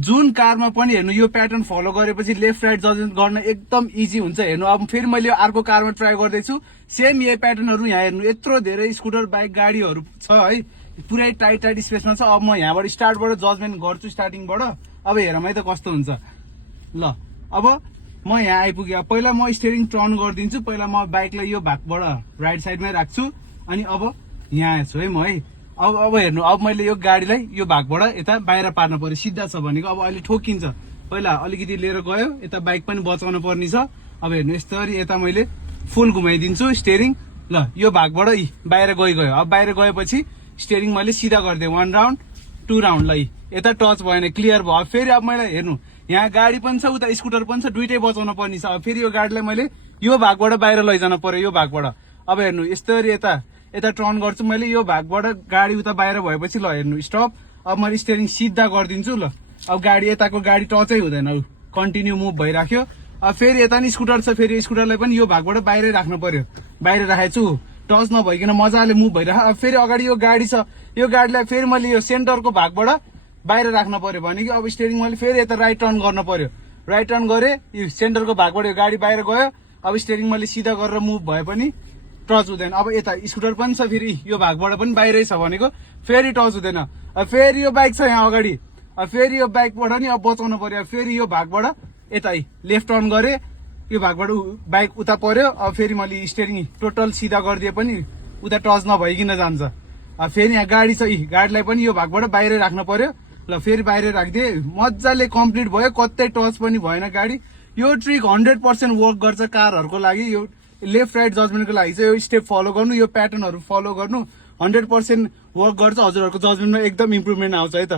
जुन कारमा पनि हेर्नु यो प्याटर्न फलो गरेपछि लेफ्ट राइट जजमेन्ट गर्न एकदम इजी हुन्छ। हेर्नु अब फेरि मैले अर्को कारमा ट्राई गर्दैछु, सेम यही प्याटर्नहरू यहाँ हेर्नु, यत्रो धेरै स्कुटर बाइक गाडीहरू छ है, पुरै टाइट टाइट स्पेसमा छ। अब म यहाँबाट स्टार्टबाट जजमेन्ट गर्छु, स्टार्टिङबाट। अब हेरौँ है त कस्तो हुन्छ। ल अब म यहाँ आइपुगेँ। पहिला म स्टियरिङ टर्न गरिदिन्छु। पहिला म बाइकलाई यो भागबाट राइट साइडमै राख्छु, अनि अब यहाँ छु है म है। अब हेर्नु, अब मैले यो गाडीलाई यो भागबाट यता बाहिर पार्न पर्यो, सिधा छ भनेको। अब अहिले ठोकिन्छ, पहिला अलिकति लिएर गयो, यता बाइक पनि बचाउनु पर्ने छ। अब हेर्नु यस्तरी यता मैले फुल घुमाइदिन्छु स्टियरिङ। ल यो भागबाट बाहिर गयो। अब बाहिर गएपछि स्टियरिङ मैले सिधा गरिदिएँ, 1 राउन्ड 2 राउन्ड। ल यता टच भएन, क्लियर भयो। फेरि अब मैले हेर्नु यहाँ गाडी पनि छ, उता स्कुटर पनि छ, दुइटै बचाउन पर्ने छ। अब फेरि यो गाडीलाई मैले यो भागबाट बाहिर लैजान पर्यो, यो भागबाट। अब हेर्नु यस्तरी यता टर्न गर्छु मैले, यो भागबाट गाडी उता बाहिर भएपछि ल हेर्नु स्टप। अब मैले स्टियरिङ सिधा गरिदिन्छु। ल अब गाडी यताको गाडी टचै हुँदैन, कन्टिन्यू मुभ भइराख्यो। अब फेरि यता नि स्कुटर छ, फेरि स्कुटरलाई पनि यो भागबाट बाहिरै राख्नु पर्यो। बाहिर राखेको छु, टच नभइकन मजाले मुभ भइरहेको। अब फेरि अगाडि यो गाडी छ, यो गाडीलाई फेरि मैले यो सेन्टरको भागबाट बाहिर राख्नु पर्यो भने कि अब स्टियरिङ मैले फेरि यता राइट टर्न गर्न पर्यो। राइट टर्न गरेँ, यो सेन्टरको भागबाट यो गाडी बाहिर गयो। अब स्टियरिङ मैले सिधा गरेर मुभ भए पनि टच हुँदैन। अब यता स्कुटर पनि छ, फेरि यो भागबाट पनि बाहिरै छ भनेको फेरि टच हुँदैन। अब फेरि यो बाइक छ यहाँ अगाडि, अब फेरि यो बाइकबाट नि अब बचाउनु पर्यो। फेरि यो भागबाट यता लेफ्ट टर्न गरेँ, यो भागबाट बाइक उता पर्यो। अब फेरि मैले स्टियरिङ टोटल सिधा गरिदिए पनि उता टच नभइकन जान्छ। अब फेरि यहाँ गाडी छ, गाडीलाई पनि यो भागबाट बाहिरै राख्नु पर्यो। ल फेरि बाहिर राखिदिएँ, मजाले कम्प्लिट भयो, कतै टच पनि भएन गाडी। यो ट्रिक 100% वर्क गर्छ कारहरूको लागि। यो लेफ्ट राइट जजमेन्टको लागि चाहिँ यो स्टेप फलो गर्नु, यो प्याटर्नहरू फलो गर्नु 100% वर्क गर्छ। हजुरहरूको जजमेन्टमा एकदम इम्प्रुभमेन्ट आउँछ है त।